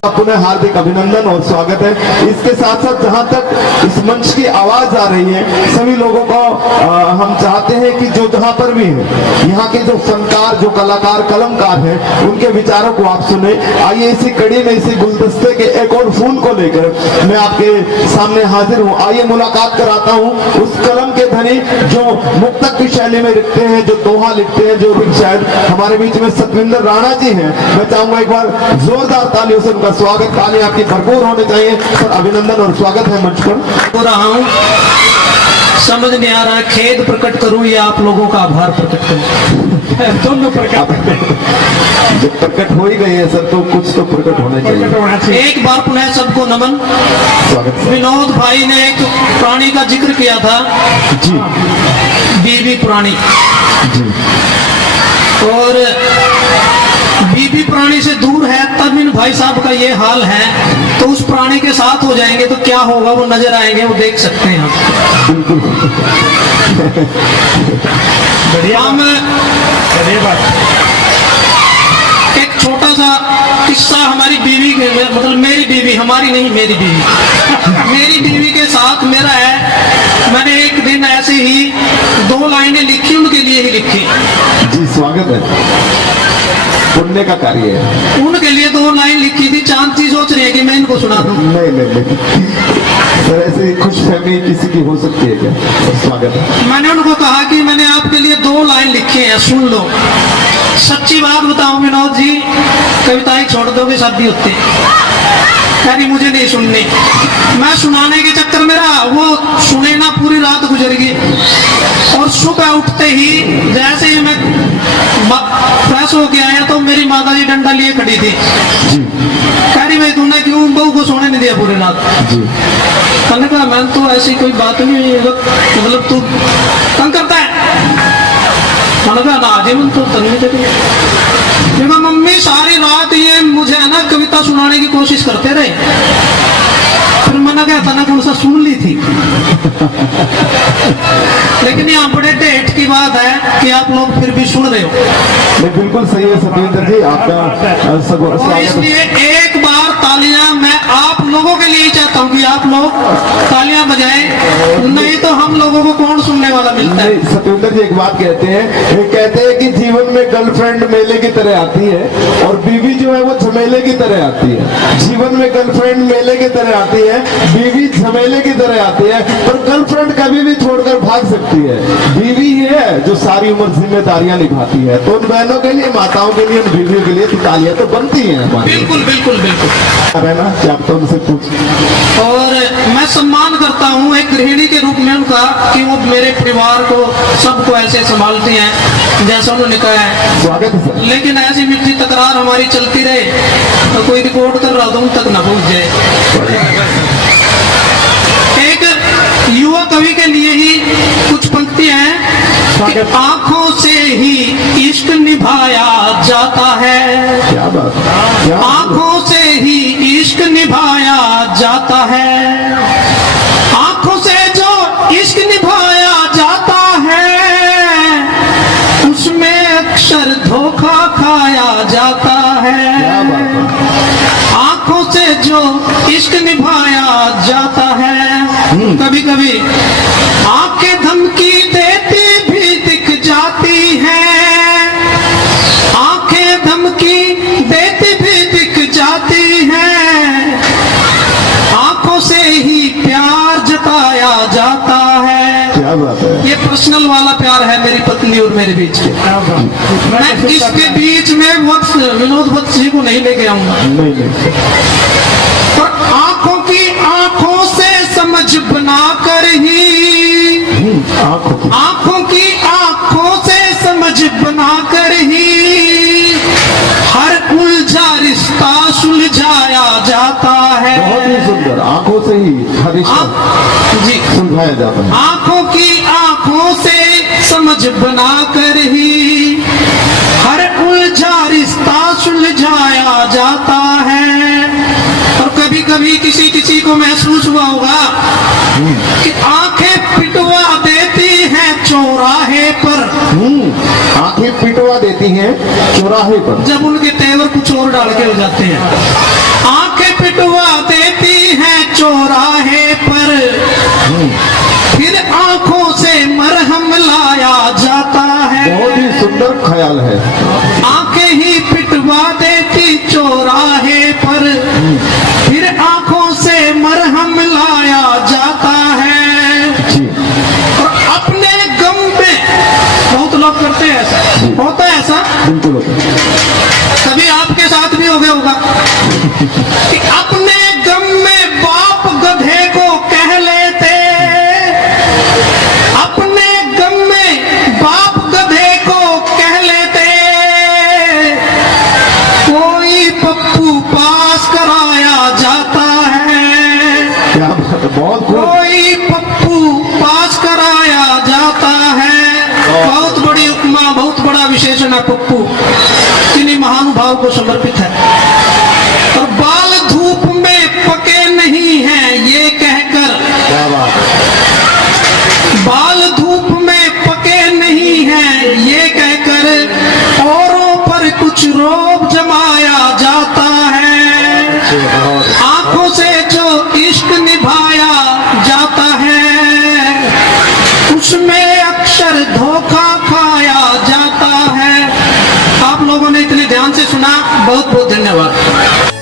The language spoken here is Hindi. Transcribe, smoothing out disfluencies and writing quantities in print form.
पुनः हार्दिक अभिनंदन और स्वागत है। इसके साथ साथ जहां तक इस मंच की आवाज आ रही है, सभी लोगों को हम चाहते हैं कि जो जहां पर भी है, यहाँ के जो फनकार, जो कलाकार, कलमकार हैं, उनके विचारों को आप सुने। आइए इसी कड़ी में, इसी गुलदस्ते के एक और फूल को लेकर मैं आपके सामने हाजिर हूँ। आइए मुलाकात कराता हूँ उस कलम के धनी जो मुक्तक की शैली में लिखते हैं, जो दोहा लिखते हैं, जो भी शायद हमारे बीच में सतविंदर राणा जी हैं। मैं चाहूंगा एक बार जोरदार तालियों से उनका स्वागत, ताली आपकी भरपूर होने चाहिए। सर अभिनंदन और स्वागत है मंच पर। हो रहा हूँ, समझ नहीं आ रहा खेद प्रकट करूं या आप लोगों का आभार प्रकट करूं। दोनों प्रकट जब प्रकट हो ही गए हैं सर, तो कुछ तो प्रकट होना चाहिए। एक बार पुनः सबको नमन। स्वागत। विनोद भाई ने एक प्राणी का जिक्र किया था जी, बीवी प्राणी, जी, और बीवी प्राणी से दूर है, तब इन भाई साहब का ये हाल है, तो उस प्राणी के साथ हो जाएंगे तो क्या होगा, वो नजर आएंगे, वो देख सकते हैं आप। बिल्कुल बढ़िया बात। एक छोटा सा किस्सा हमारी बीवी के, मतलब मेरी बीवी, हमारी नहीं, मेरी बीवी मेरी बीवी के साथ मेरा है। मैंने एक दिन ऐसे ही 2 लाइनें लिखी, उनके लिए ही लिखी। जी, स्वागत है। पुण्य का कार्य है। उनके लिए 2 लाइन लिखी थी। चांद जी सोच रहे हैं कि मैं इनको सुना दूं। नहीं सर, ऐसे खुश फहमी किसी की हो सकती है क्या? स्वागत है। मैंने उनको कहा कि मैंने आपके लिए 2 लाइन लिखी हैं, सुन लो। सच्ची बात बताऊं विनोद जी, कविताएं छोड़ दोगे शादी होती? यानी मुझे नहीं सुननी। मैं सुनाने के चक्कर मेरा वो सुने ना, पूरी रात गुजर गई। और सुबह उठते ही जैसे ही मैं फ्रेश होके आया तो मेरी माता जी डंडा लिए खड़ी थी। कह रही भाई तूने क्यों बहू को सोने नहीं दिया पूरी रात? मैंने कहा मैंने तो ऐसी कोई बात नहीं हुई, मतलब तू तंग करता है। मैंने कहा ना जी, तो तंग देखा मम्मी सारी रात ये मुझे है ना कविता सुनाने की कोशिश करते रहे। फिर मैंने कहा था ना कौन सा सुन ली थी। लेकिन यहाँ बड़े डेट की बात है कि आप लोग फिर भी सुन रहे हो। नहीं, बिल्कुल सही है सत्येंद्र जी, आपका इसलिए एक बार तालियां मैं आप लोगों के लिए चाहता हूँ कि आप लोग तालियां बजाएं, नहीं तो हम लोगों को कौन सुनने वाला मिलता है। सत्येंद्र जी एक बात कहते हैं कि जीवन में गर्लफ्रेंड मेले की तरह आती है और बीवी जो है वो झमेले की तरह आती है। जीवन में गर्लफ्रेंड मेले की तरह आती है, बीवी झमेले की तरह आती है, पर गर्लफ्रेंड कभी भी छोड़कर भाग सकती है। बीवी ही है जो सारी उम्र जिम्मेदारियां निभाती है। तो उन बहनों के लिए, माताओं के लिए, उन बीवियों के लिए तालियां तो बनती हैं। बिल्कुल बिल्कुल बिल्कुल है ना, क्या आप तो उनसे पूछ। और मैं सम्मान करता हूँ एक गृहिणी के रूप में उनका कि वो मेरे परिवार को, सबको ऐसे संभालती हैं जैसा उन्होंने कहा है। स्वागत है सर। लेकिन ऐसी मीठी तकरार हमारी चलती रहे तो कोई रिकॉर्ड कर रहा हो तक ना पहुंच जाए। एक युवा कवि के लिए ही कुछ पंक्तियां हैं कि आंखों से ही इश्क निभाया जाता है। क्या बात, आंखों से ही इश्क निभाया जाता है। आंखों से जो इश्क निभाया जाता है उसमें अक्सर धोखा खाया जाता है। आंखों से जो इश्क निभाया जाता है, कभी कभी आंखें धमकी देती भी दिख जाती हैं। आंखें धमकी देती भी दिख जाती हैं। आंखों से ही प्यार जताया जाता है। क्या बात है। ये पर्सनल वाला प्यार है मेरी पत्नी और मेरे बीच के। मैं इसके बीच में विनोद वत्स जी को नहीं लेके आऊंगा। नहीं। पर आंखों से समझ बनाकर ही, आंखों से समझ बनाकर ही हर उलझा रिश्ता सुलझाया जाता है। बहुत ही सुंदर। आंखों से ही हर रिश्ता जी सुलझाया जाता है। आंखों से समझ बनाकर ही हर उलझा रिश्ता सुलझाया जाता है। और कभी कभी किसी को महसूस हुआ होगा कि आंखें पिटवा देती हैं चौराहे पर। आंखें पिटवा देती हैं चौराहे पर, जब उनके तेवर कुछ और डाल के हो जाते हैं। चौराहे पर, फिर आंखों से मरहम लाया जाता है। बहुत ही सुंदर ख्याल है। आंखें ही पिटवा देती चौराहे पर, फिर आंखों से मरहम लाया जाता है। जी और अपने गम में, बहुत लोग करते हैं ऐसा, होता है ऐसा, बिल्कुल होता है। कभी आपके साथ भी हो गया होगा कि अपने गम में बाप गधे को कह लेते, अपने गम में बाप गधे को कह लेते, कोई पप्पू पास कराया जाता है। क्या बात है, बहुत खूब। कोई पप्पू पास कराया जाता है। बहुत बड़ी उपमा, बहुत बड़ा विशेषण है पप्पू, किन्हीं महानुभाव को समर्पित है। और बाल धूप में पके नहीं हैं ये कहकर, क्या बात है। बाल धूप में पके नहीं हैं ये कहकर औरों पर कुछ रोब जमाया जाता है। आंखों से जो इश्क निभाया जाता है, उसमें अक्सर धोखा खाया जाता है। आप लोगों ने इतने ध्यान से सुना, बहुत बहुत धन्यवाद।